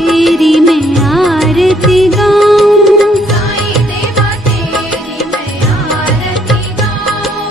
तेरी मैं आरती गाऊं, साईं देवा तेरी मैं आरती गाऊं।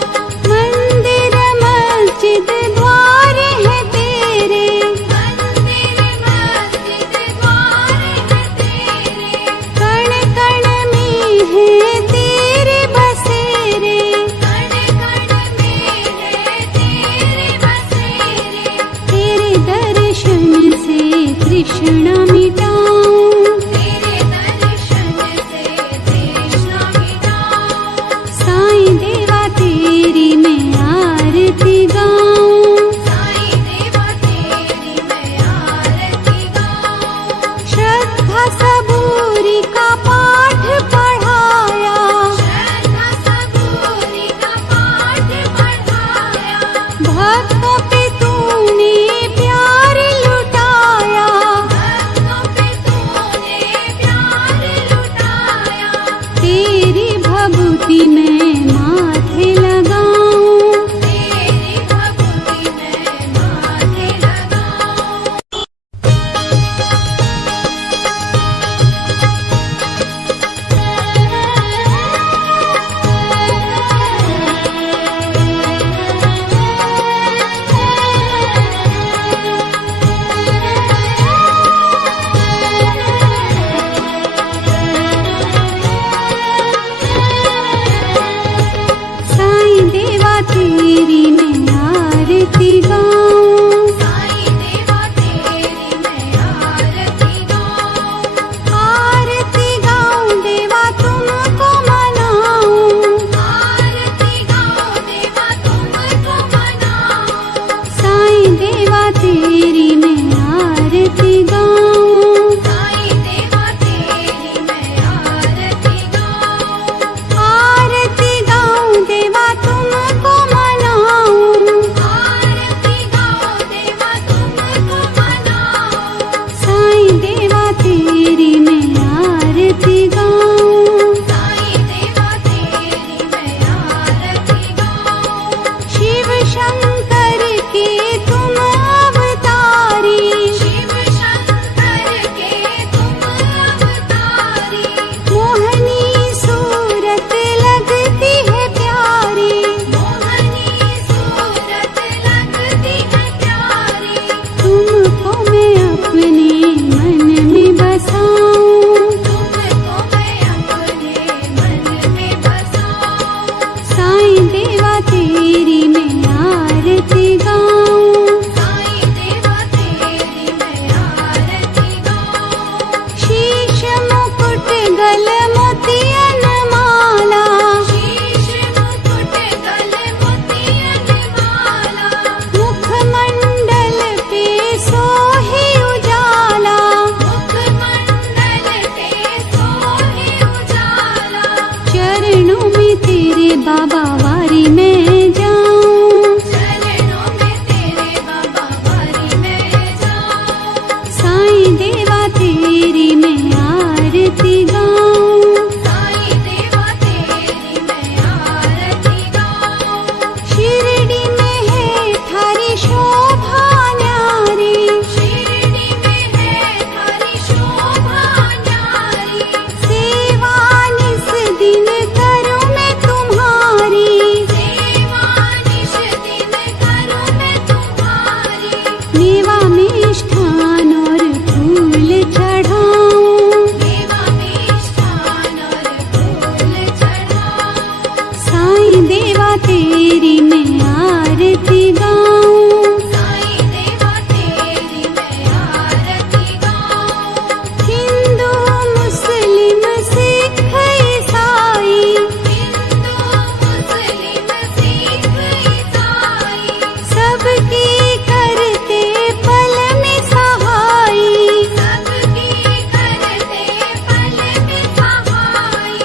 मंदिर मस्जिद द्वार है तेरे, मंदिर मस्जिद द्वार है तेरे, कण कण में है तेरे बसेरे, कण कण में है तेरे बसेरे। तेरे दर्शन से तृष्णा मिटाऊं, तेरे दर्शन से तृष्णा मिटाऊं। साईं देवा तेरी मैं आरती गाऊं, साईं देवा तेरी मैं आरती गाऊं। श्रद्धा सबूरी का पाठ पढ़ाया, श्रद्धा सबूरी का पाठ पढ़ाया, भक्तों पे तूने प्यार लुटाया, भक्तों पे तूने प्यार लुटाया। तेरी भभूति मैं माथे लगाऊं, तेरी भक्ति मैं माथे लगाऊं। साईं देवा तेरी मैं आरती गाऊं, साईं देवा तेरी मैं आरती गाऊं। आरती गाऊं देवा तुमको मनाऊं, आरती गाऊं देवा तुमको मनाऊं। साईं देवा तेरी मैं आरती गाऊं, साईं देवा तेरी मैं आरती गाऊं। आरती गाऊं देवा तुमको मनाऊं, आरती गाऊं देवा तुमको मनाऊं। साईं देवा तेरी मैं आरती गाऊं, साईं देवा तेरी मैं आरती गाऊं। शिव शंकर के तुम अवतारी, शिव शंकर के तुम अवतारी, मोहनी सूरत लगती है प्यारी, मोहनी सूरत लगती है प्यारी। तुमको मैं अपने मन में बसाऊं, तुमको मैं अपने मन में बसाऊं। साईं देवा तेरी मैं आरती गाऊं, साईं देवा तेरी मैं आरती गाऊं। शीश मुकुट गल मोतियन माला, शीश मुकुट गल मोतियन माला, मुखमंडल पे सोहे उजाला, मुखमंडल पे सोहे उजाला। चरणों में तेरे बाबा वारी मैं जाऊं, चरणों में तेरे बाबा वारी मैं जाऊं। साईं देवा तेरी मैं आरती गाऊं, साईं देवा तेरी मैं आरती गाऊं। शिरडी में है थारी शोभा न्यारी, शिरडी में है थारी शोभा न्यारी, सेवा निस दिन करूं मैं तुम्हारी, सेवा निश दिन करूं मैं तुम्हारी। मेवा मिष्ठान और फूल चढ़ाऊं, देवा मिष्ठान और फूल चढ़ाऊं। साईं देवा तेरी मैं आरती गाऊं, साईं देवा तेरी मैं आरती गाऊं। हिंदू मुस्लिम सिख ईसाई, हिंदू मुस्लिम सिख ईसाई, सबकी करते पल में सहाई, सबकी करते पल में सहाई।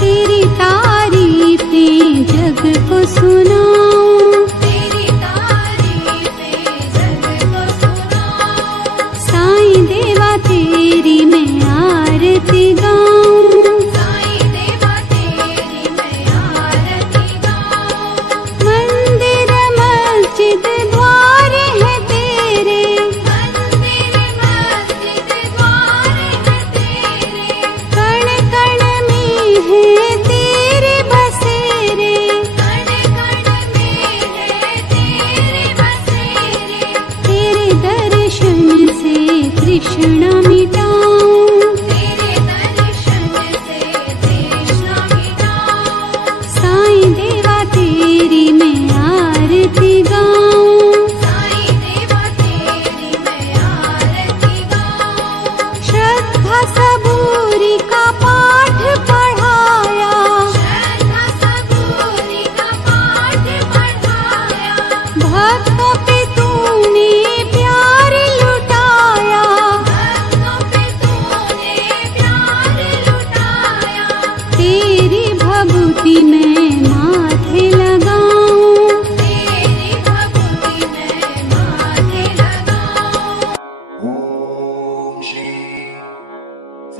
तेरी तारीफें जग को सुनाऊं, तेरी तारीफें जग को सुनाऊं। साईं देवा तेरी मैं आरती गाऊं, साईं देवा तेरी मैं आरती गाऊं। मंदिर मस्जिद द्वार है तेरे, मंदिर मस्जिद द्वार